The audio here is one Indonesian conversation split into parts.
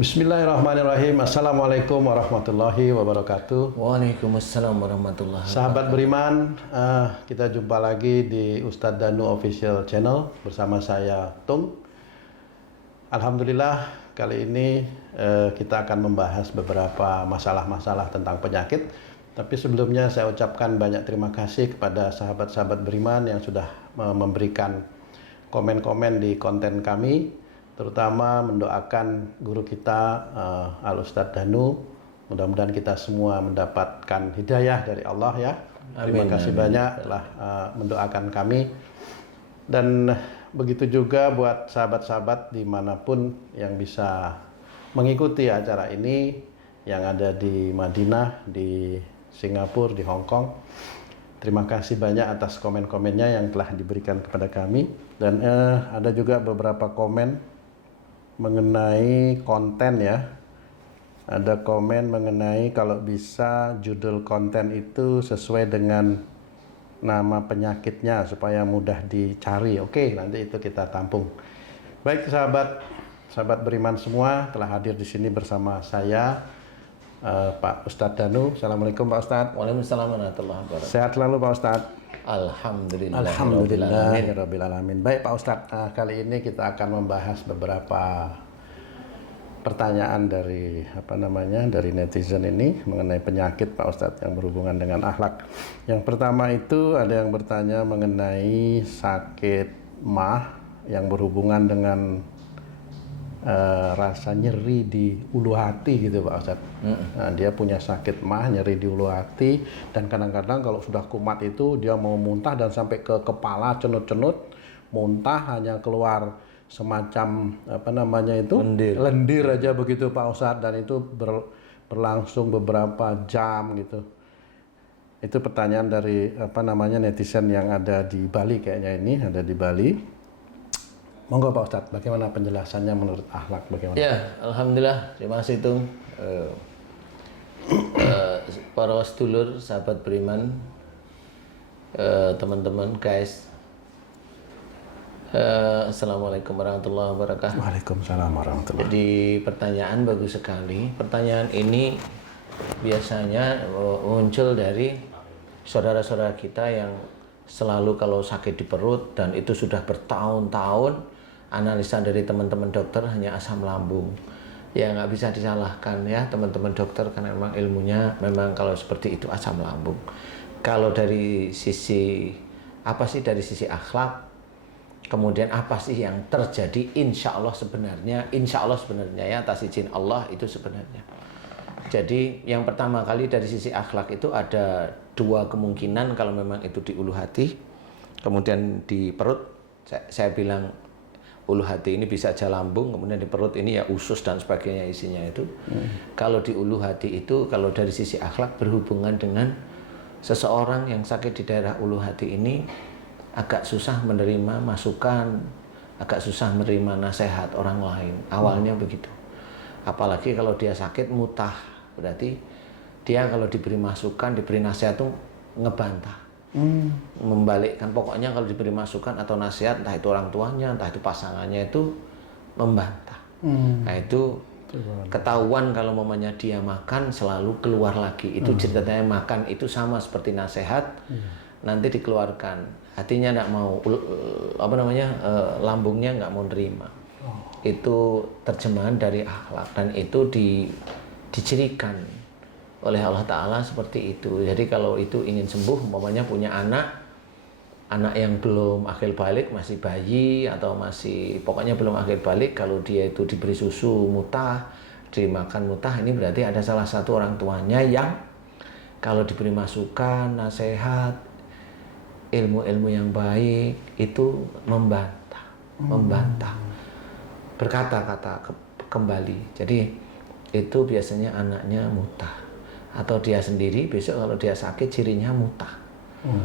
Bismillahirrahmanirrahim. Assalamualaikum warahmatullahi wabarakatuh. Waalaikumsalam warahmatullahi wabarakatuh. Sahabat beriman, kita jumpa lagi di Ustadz Danu Official Channel bersama saya Tung. Alhamdulillah kali ini kita akan membahas beberapa masalah-masalah tentang penyakit. Tapi sebelumnya saya ucapkan banyak terima kasih kepada sahabat-sahabat beriman yang sudah memberikan komen-komen di konten kami, terutama mendoakan guru kita Al Ustadz Danu. Mudah-mudahan kita semua mendapatkan hidayah dari Allah ya. Terima kasih banyak telah mendoakan kami. Dan begitu juga buat sahabat-sahabat dimanapun yang bisa mengikuti acara ini, yang ada di Madinah, di Singapura, di Hong Kong. Terima kasih banyak atas komen-komennya yang telah diberikan kepada kami. Dan ada juga beberapa komen mengenai konten ya. Ada komen mengenai kalau bisa judul konten itu sesuai dengan nama penyakitnya supaya mudah dicari. Oke, nanti itu kita tampung. Baik sahabat beriman semua telah hadir di sini bersama saya Pak Ustadz Danu. Assalamualaikum Pak Ustadz. Waalaikumsalam warahmatullahi wabarakatuh. Sehat selalu Pak Ustadz. Alhamdulillah. Baik Pak Ustadz, kali ini kita akan membahas beberapa pertanyaan dari dari netizen ini mengenai penyakit Pak Ustadz yang berhubungan dengan akhlak. Yang pertama itu ada yang bertanya mengenai sakit mah yang berhubungan dengan rasa nyeri di ulu hati gitu Pak Ustadz. Nah, dia punya sakit mah, nyeri di ulu hati, dan kadang-kadang kalau sudah kumat itu dia mau muntah dan sampai ke kepala, cenut-cenut, muntah hanya keluar semacam lendir aja begitu Pak Ustadz, dan itu berlangsung beberapa jam gitu. Itu pertanyaan dari netizen yang ada di Bali, kayaknya ini ada di Bali. Monggo Pak Ustadz, bagaimana penjelasannya menurut akhlak? Bagaimana? Ya, alhamdulillah. Terima kasih Tung. Para sedulur, sahabat beriman, teman-teman, guys. Assalamualaikum warahmatullahi wabarakatuh. Waalaikumsalam warahmatullahi wabarakatuh. Jadi pertanyaan bagus sekali. Pertanyaan ini biasanya muncul dari saudara-saudara kita yang selalu kalau sakit di perut dan itu sudah bertahun-tahun, analisa dari teman-teman dokter hanya asam lambung. Ya nggak bisa disalahkan ya teman-teman dokter, karena memang ilmunya memang kalau seperti itu asam lambung. Kalau dari sisi dari sisi akhlak, kemudian apa sih yang terjadi? Insya Allah sebenarnya ya, atas izin Allah itu sebenarnya. Jadi yang pertama kali dari sisi akhlak itu ada dua kemungkinan. Kalau memang itu di ulu hati, kemudian di perut, saya bilang ulu hati ini bisa aja lambung, kemudian di perut ini ya usus dan sebagainya isinya itu. Kalau di ulu hati itu, kalau dari sisi akhlak berhubungan dengan seseorang yang sakit di daerah ulu hati ini agak susah menerima masukan, agak susah menerima nasihat orang lain. Awalnya begitu. Apalagi kalau dia sakit mutah, berarti dia kalau diberi masukan, diberi nasihat tuh ngebantah. Membalikkan, pokoknya kalau diberi masukan atau nasihat, entah itu orang tuanya, entah itu pasangannya, itu membantah. Nah itu ketahuan kalau mamanya dia makan selalu keluar lagi. Itu ceritanya makan itu sama seperti nasihat, nanti dikeluarkan. Hatinya nggak mau, lambungnya nggak mau nerima. Itu terjemahan dari akhlak, dan itu dicirikan oleh Allah Ta'ala seperti itu. Jadi kalau itu ingin sembuh, umpamanya punya anak yang belum akil balik, masih bayi atau masih pokoknya belum akil balik, kalau dia itu diberi susu mutah, dimakan mutah, ini berarti ada salah satu orang tuanya yang kalau diberi masukan, nasihat, ilmu-ilmu yang baik itu membantah, berkata-kata kembali. Jadi itu biasanya anaknya mutah, atau dia sendiri besok kalau dia sakit cirinya mutah.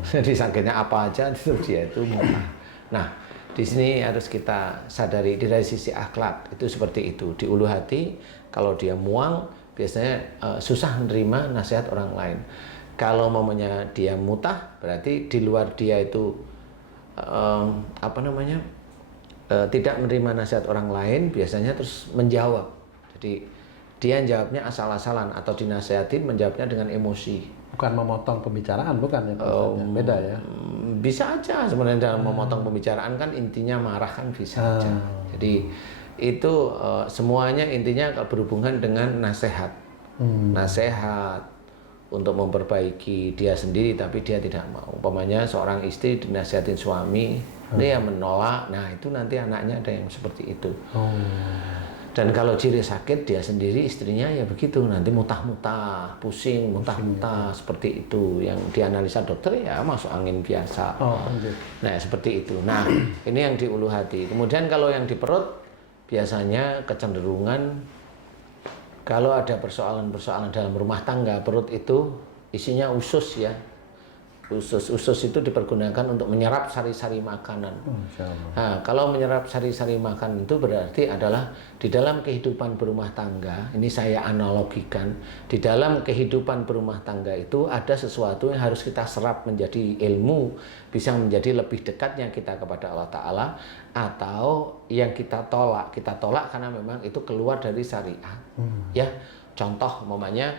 Jadi sakitnya apa aja itu dia itu mutah. Nah di sini harus kita sadari dari sisi akhlak itu seperti itu. Di ulu hati kalau dia muang biasanya susah menerima nasihat orang lain. Kalau mamanya dia mutah, berarti di luar dia itu tidak menerima nasihat orang lain, biasanya terus menjawab. Jadi dia jawabnya asal-asalan atau dinasehatin menjawabnya dengan emosi. Bukan memotong pembicaraan, bukan ya? Beda ya? Bisa aja sebenarnya dalam memotong pembicaraan kan intinya marah kan bisa aja. Jadi itu semuanya intinya berhubungan dengan nasihat. Nasihat untuk memperbaiki dia sendiri tapi dia tidak mau. Umpamanya seorang istri dinasihatin suami, dia menolak. Nah, itu nanti anaknya ada yang seperti itu. Dan kalau ciri sakit dia sendiri istrinya ya begitu, nanti mutah-mutah, pusing, mutah-mutah seperti itu. Yang dianalisa dokter ya masuk angin biasa. Nah, seperti itu. Nah, ini yang di ulu hati. Kemudian kalau yang di perut biasanya kecenderungan kalau ada persoalan-persoalan dalam rumah tangga, perut itu isinya usus ya. Usus itu dipergunakan untuk menyerap sari-sari makanan. Nah, kalau menyerap sari-sari makanan itu berarti adalah di dalam kehidupan berumah tangga, ini saya analogikan, di dalam kehidupan berumah tangga itu ada sesuatu yang harus kita serap menjadi ilmu, bisa menjadi lebih dekatnya kita kepada Allah Ta'ala, atau yang kita tolak karena memang itu keluar dari syariat. Ya, contoh umpamanya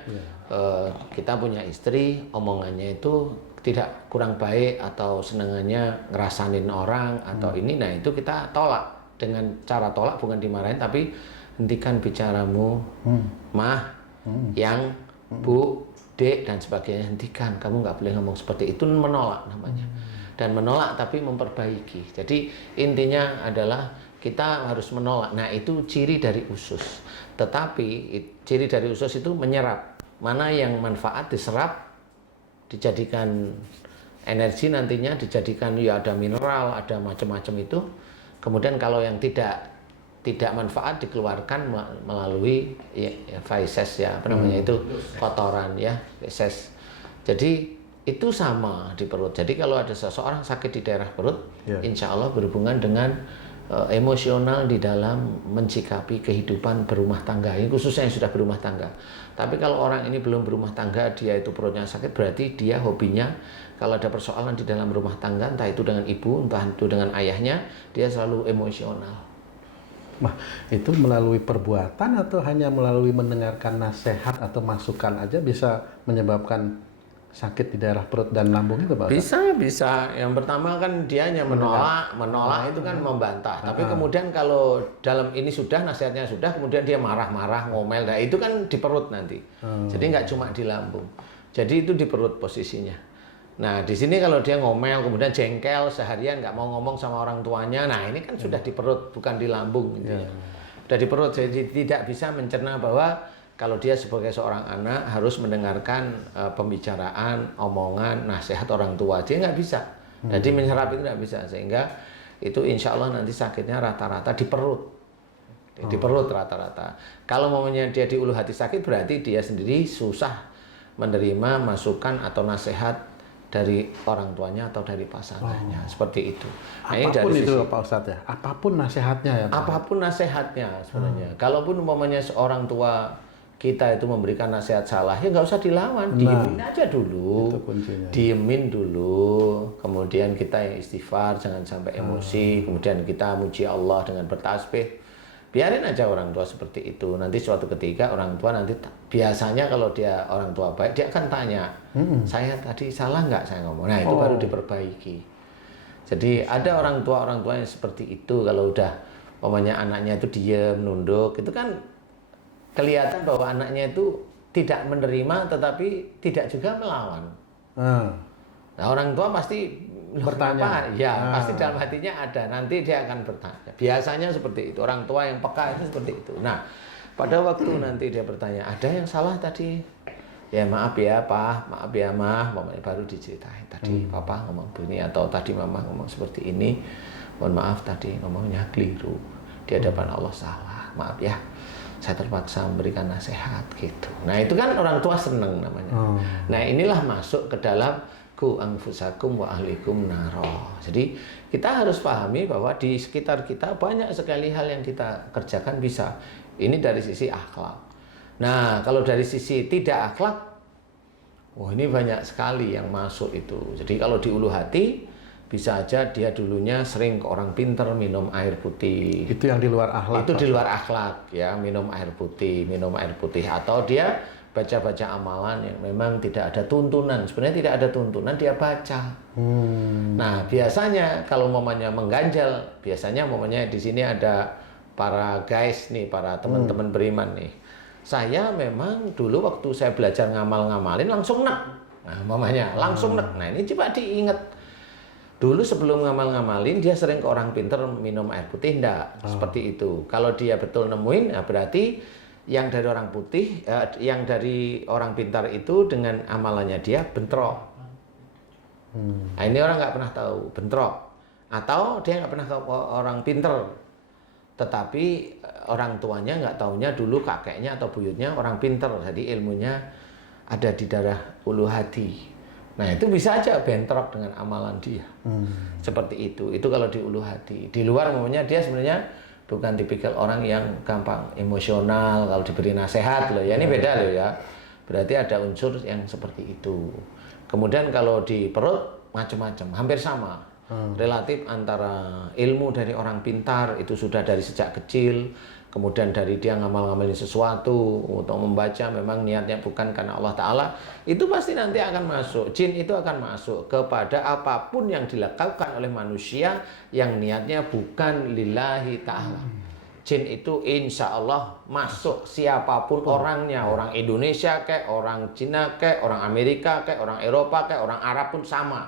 kita punya istri, omongannya itu tidak kurang baik atau senengannya ngerasanin orang atau ini, nah itu kita tolak dengan cara tolak bukan dimarahin tapi hentikan bicaramu, mah, yang, bu, dek dan sebagainya, hentikan, kamu nggak boleh ngomong seperti itu, menolak namanya. Dan menolak tapi memperbaiki. Jadi intinya adalah kita harus menolak. Nah, itu ciri dari usus. Tetapi ciri dari usus itu menyerap. Mana yang manfaat diserap, dijadikan energi nantinya, dijadikan ya ada mineral, ada macam-macam itu. Kemudian kalau yang tidak manfaat dikeluarkan melalui feces ya, apa namanya itu, kotoran ya, feces. Jadi itu sama di perut. Jadi kalau ada seseorang sakit di daerah perut, insya Allah berhubungan dengan emosional di dalam mensikapi kehidupan berumah tangga, ini khususnya yang sudah berumah tangga. Tapi kalau orang ini belum berumah tangga, dia itu perutnya sakit, berarti dia hobinya kalau ada persoalan di dalam rumah tangga, entah itu dengan ibu, entah itu dengan ayahnya, dia selalu emosional. Nah, itu melalui perbuatan atau hanya melalui mendengarkan nasihat atau masukan aja bisa menyebabkan sakit di daerah perut dan lambung itu, Pak? Bisa. Yang pertama kan dia hanya menolak itu kan membantah. Tapi kemudian kalau dalam ini sudah, nasihatnya sudah, kemudian dia marah-marah, ngomel, nah itu kan di perut nanti. Jadi nggak cuma di lambung. Jadi itu di perut posisinya. Nah, di sini kalau dia ngomel, kemudian jengkel seharian, nggak mau ngomong sama orang tuanya, nah ini kan sudah di perut, bukan di lambung. Sudah di perut, jadi tidak bisa mencerna bahwa kalau dia sebagai seorang anak harus mendengarkan pembicaraan, omongan, nasihat orang tua, dia nggak bisa. Jadi menyerap itu nggak bisa, sehingga itu insya Allah nanti sakitnya rata-rata di perut. Di perut rata-rata. Kalau momennya dia di ulu hati sakit, berarti dia sendiri susah menerima masukan atau nasihat dari orang tuanya atau dari pasangannya, seperti itu. Nah, apapun ini dari itu sisi, Pak Ustadz ya, apapun nasihatnya ya Pak? Apapun nasihatnya sebenarnya. Kalaupun umpamanya seorang tua kita itu memberikan nasihat salah, ya nggak usah dilawan, diemin aja dulu, diemin dulu, kemudian kita yang istighfar, jangan sampai emosi, kemudian kita muji Allah dengan bertasbih, biarin aja orang tua seperti itu. Nanti suatu ketika orang tua nanti biasanya kalau dia orang tua baik, dia akan tanya, saya tadi salah nggak saya ngomong, nah itu baru diperbaiki. Jadi ada orang tua yang seperti itu, kalau udah umpamanya anaknya itu diem, nunduk, itu kan kelihatan bahwa anaknya itu tidak menerima tetapi tidak juga melawan. Nah, orang tua pasti bertanya. Ya, pasti dalam hatinya ada. Nanti dia akan bertanya. Biasanya seperti itu. Orang tua yang peka itu seperti itu. Nah, pada waktu nanti dia bertanya, ada yang salah tadi? Ya maaf ya Pak, maaf ya Mah, baru diceritain. Tadi Papa ngomong begini atau tadi Mama ngomong seperti ini. Mohon maaf tadi ngomongnya keliru. Di hadapan Allah salah. Maaf ya. Saya terpaksa memberikan nasihat gitu. Nah itu kan orang tua seneng namanya. Nah inilah masuk ke dalam ku anfusakum wa ahlikum naro. Jadi kita harus pahami bahwa di sekitar kita banyak sekali hal yang kita kerjakan bisa. Ini dari sisi akhlak. Nah kalau dari sisi tidak akhlak, wah ini banyak sekali yang masuk itu. Jadi kalau di ulu hati Bisa aja dia dulunya sering ke orang pinter minum air putih. Itu yang di luar akhlak. Itu di luar akhlak ya, minum air putih. Atau dia baca-baca amalan yang memang tidak ada tuntunan. Sebenarnya tidak ada tuntunan, dia baca. Nah, biasanya kalau momennya mengganjal, biasanya momennya di sini ada para guys nih, para teman-teman beriman nih. Saya memang dulu waktu saya belajar ngamal-ngamalin langsung nek. Nah, mamanya langsung nek. Nah, ini coba diingat. Dulu sebelum ngamal-ngamalin dia sering ke orang pinter minum air putih enggak? Seperti itu. Kalau dia betul nemuin, nah berarti yang dari orang putih, yang dari orang pintar itu dengan amalannya dia bentrok. Nah, ini orang nggak pernah tahu bentrok. Atau dia nggak pernah tahu orang pinter, tetapi orang tuanya nggak taunya dulu kakeknya atau buyutnya orang pinter, jadi ilmunya ada di darah ulu hati. Nah, itu bisa aja bentrok dengan amalan dia. Seperti itu. Itu kalau di ulu hati. Di luar umumnya dia sebenarnya bukan tipikal orang yang gampang emosional kalau diberi nasihat loh. Ya ini beda loh ya. Berarti ada unsur yang seperti itu. Kemudian kalau di perut macam-macam, hampir sama. Relatif antara ilmu dari orang pintar itu sudah dari sejak kecil, kemudian dari dia ngamal-ngamalin sesuatu untuk membaca memang niatnya bukan karena Allah Ta'ala, itu pasti nanti akan masuk. Jin itu akan masuk kepada apapun yang dilakukan oleh manusia yang niatnya bukan lillahi ta'ala. Jin itu insya Allah masuk siapapun orangnya, orang Indonesia kayak, orang Cina kayak, orang Amerika kayak, orang Eropa kayak, orang Arab pun sama.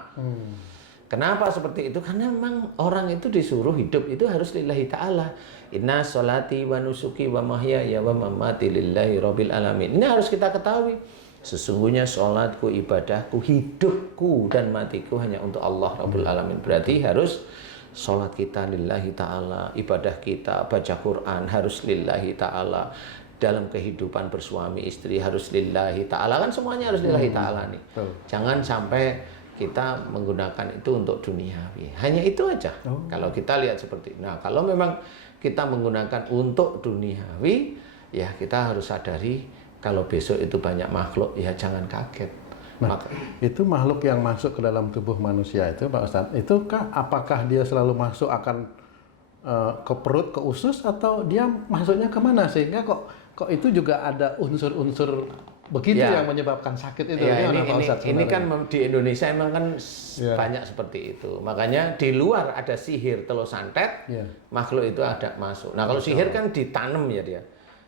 Kenapa seperti itu? Karena memang orang itu disuruh hidup itu harus lillahi ta'ala. Inna sholati wa nusuki wa mahyaya wa mamati lillahi rabbil alamin. Ini harus kita ketahui. Sesungguhnya sholatku, ibadahku, hidupku dan matiku hanya untuk Allah Rabbul Alamin. Berarti harus sholat kita lillahi ta'ala, ibadah kita, baca Quran harus lillahi ta'ala. Dalam kehidupan bersuami istri harus lillahi ta'ala. Kan semuanya harus lillahi ta'ala nih. Jangan sampai kita menggunakan itu untuk duniawi. Hanya itu aja. Kalau kita lihat seperti itu. Nah, kalau memang kita menggunakan untuk duniawi, ya kita harus sadari kalau besok itu banyak makhluk, ya jangan kaget. Nah, itu makhluk yang masuk ke dalam tubuh manusia itu, Pak Ustadz, apakah dia selalu masuk akan ke perut, ke usus, atau dia masuknya kemana? Sehingga kok itu juga ada unsur-unsur begitu yang menyebabkan sakit itu. Ya, ini kan di Indonesia emang kan banyak seperti itu. Makanya di luar ada sihir telur santet, makhluk itu ada masuk. Nah, kalau sihir kan ditanam ya dia.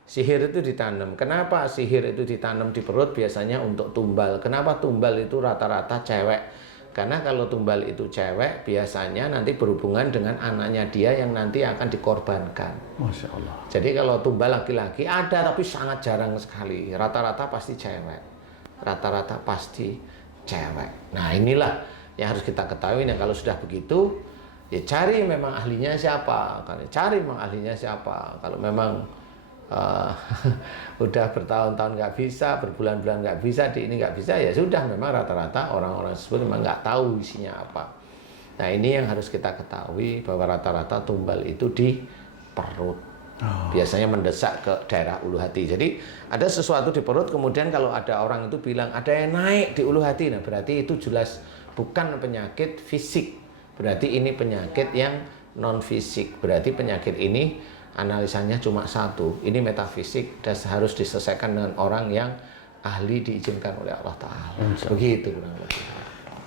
Sihir itu ditanam. Kenapa sihir itu ditanam di perut? Biasanya untuk tumbal. Kenapa tumbal itu rata-rata cewek? Karena kalau tumbal itu cewek, biasanya nanti berhubungan dengan anaknya dia yang nanti akan dikorbankan. Masya Allah. Jadi kalau tumbal laki-laki ada, tapi sangat jarang sekali. Rata-rata pasti cewek. Rata-rata pasti cewek. Nah, inilah yang harus kita ketahui. Nah, kalau sudah begitu, ya cari memang ahlinya siapa. Kalau memang udah bertahun-tahun nggak bisa, berbulan-bulan nggak bisa, ini nggak bisa, ya sudah, memang rata-rata orang-orang tersebut memang nggak tahu isinya apa. Nah, ini yang harus kita ketahui, bahwa rata-rata tumbal itu di perut. Biasanya mendesak ke daerah ulu hati. Jadi ada sesuatu di perut, kemudian kalau ada orang itu bilang ada yang naik di ulu hati, nah berarti itu jelas bukan penyakit fisik. Berarti ini penyakit yang non fisik. Berarti penyakit ini analisanya cuma satu, ini metafisik dan harus diselesaikan dengan orang yang ahli diizinkan oleh Allah Ta'ala. Begitu kurang lebih.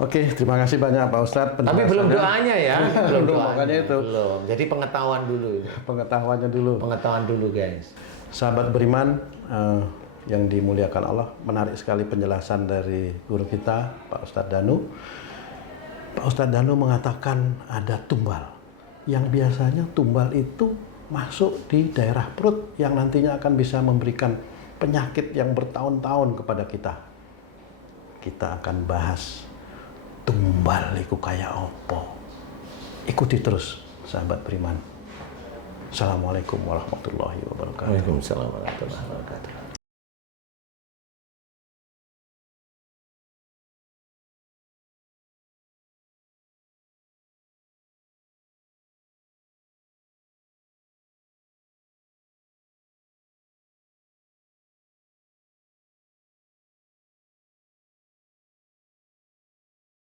Oke, terima kasih banyak Pak Ustadz. Tapi belum doanya ya. belum makanya itu. Belum. Jadi pengetahuan dulu. Pengetahuan dulu guys. Sahabat beriman yang dimuliakan Allah, menarik sekali penjelasan dari guru kita Pak Ustadz Danu. Pak Ustadz Danu mengatakan ada tumbal. Yang biasanya tumbal itu masuk di daerah perut yang nantinya akan bisa memberikan penyakit yang bertahun-tahun kepada kita. Kita akan bahas tumbal iku kaya opo. Ikuti terus sahabat beriman. Assalamualaikum warahmatullahi wabarakatuh. Waalaikumsalam warahmatullahi wabarakatuh.